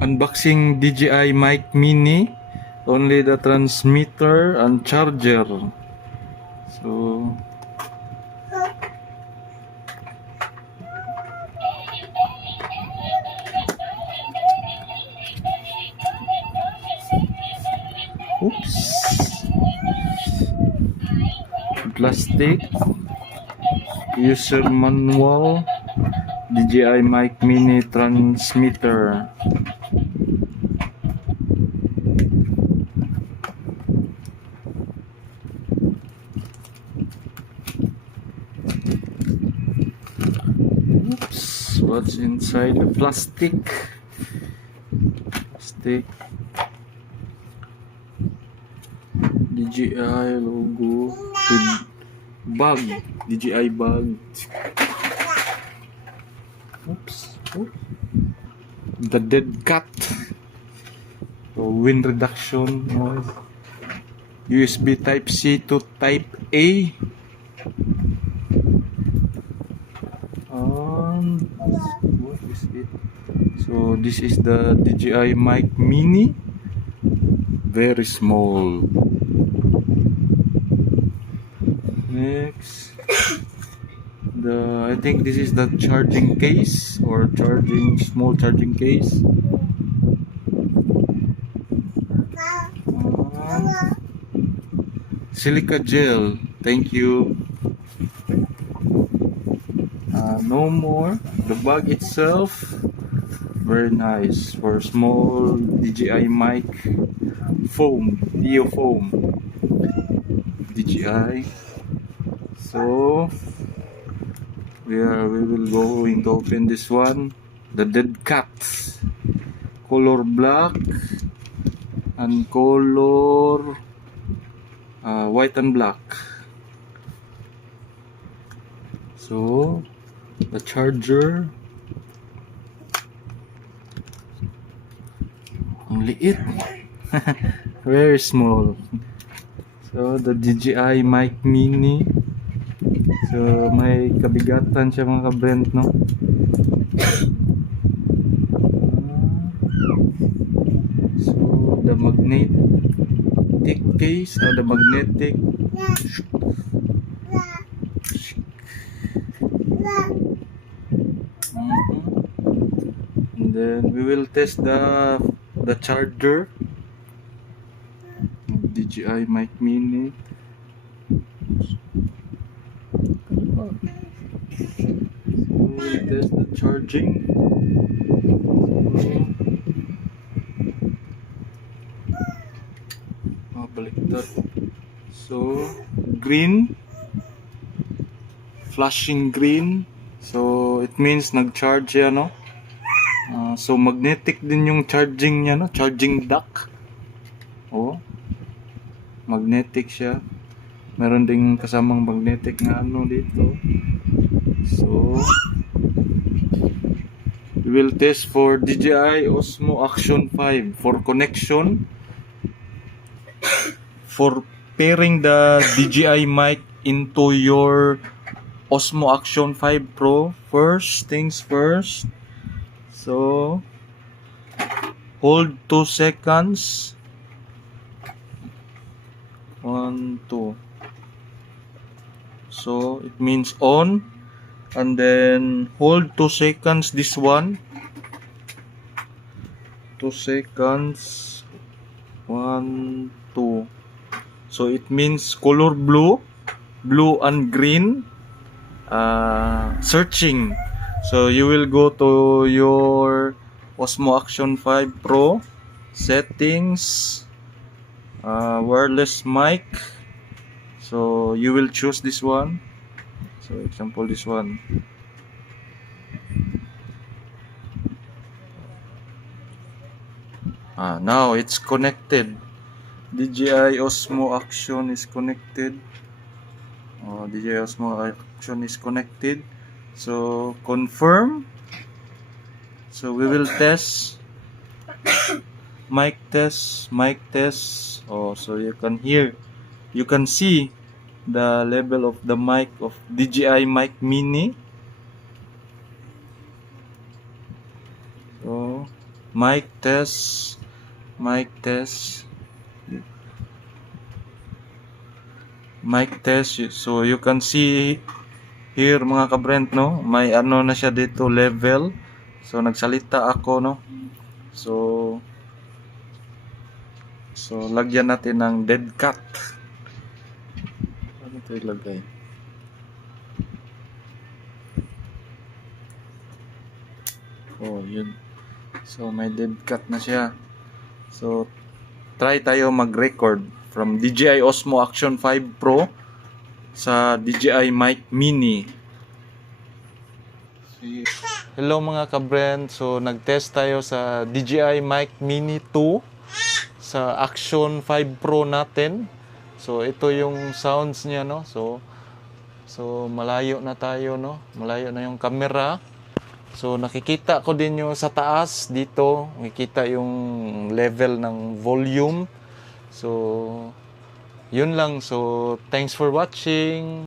Unboxing DJI Mic Mini, only the transmitter and charger. So oops, plastic, user manual, DJI Mic Mini transmitter. Oops, what's inside the plastic? DJI logo with bag, DJI bag. Oops. The dead cat. So wind reduction noise. USB type C to type A. What is it? So this is the DJI Mic Mini. Very small. Next, I think this is the charging case or small charging case. Silica gel, thank you. No more. The bag itself, very nice for small DJI mic foam, Dio foam, DJI. So we will going to open this one, the dead cat, color black and color white and black. So the charger, ang liit. Very small. So the DJI Mic Mini, so may kabigatan siya mga ka-Brent, no? So the magnetic case, or the magnetic and then we will test the charger, DJI Mic Mini. So we will test the charging. Baliktad. So green, flashing green, so it means nag-charge yan, no? So magnetic din yung charging niya, no? Charging dock. Oh, magnetic siya. Meron ding kasamang magnetic na ano dito. So we will test for DJI Osmo Action 5 for connection, for pairing the DJI mic into your Osmo Action 5 Pro. First things first. So hold 2 seconds. 1, 2. So it means on, and then hold 2 seconds this one. 2 seconds. 1, 2. So it means color blue and green, searching. So you will go to your Osmo Action 5 Pro, settings, wireless mic. So you will choose this one. So example, this one. Now it's connected. DJI Osmo Action is connected. DJI Osmo Action is connected. So confirm. So we will test. Mic test. So you can hear, you can see the level of the mic of DJI Mic Mini. So Mic test. Mic test. Mic test. So you can see here mga ka-Brent, no? May ano na siya dito, level. So nagsalita ako, no? So lagyan natin ng dead cat. Ano ito ilagay? Oh, yun. So may dead cat na siya. So try tayo mag-record from DJI Osmo Action 5 Pro sa DJI Mic Mini. Hello mga ka-Brent. So nag-test tayo sa DJI Mic Mini 2 sa Action 5 Pro natin. So ito yung sounds niya, no. So malayo na tayo, no. Malayo na yung camera. So nakikita ko din yung sa taas dito, nakikita yung level ng volume. So yun lang. So thanks for watching.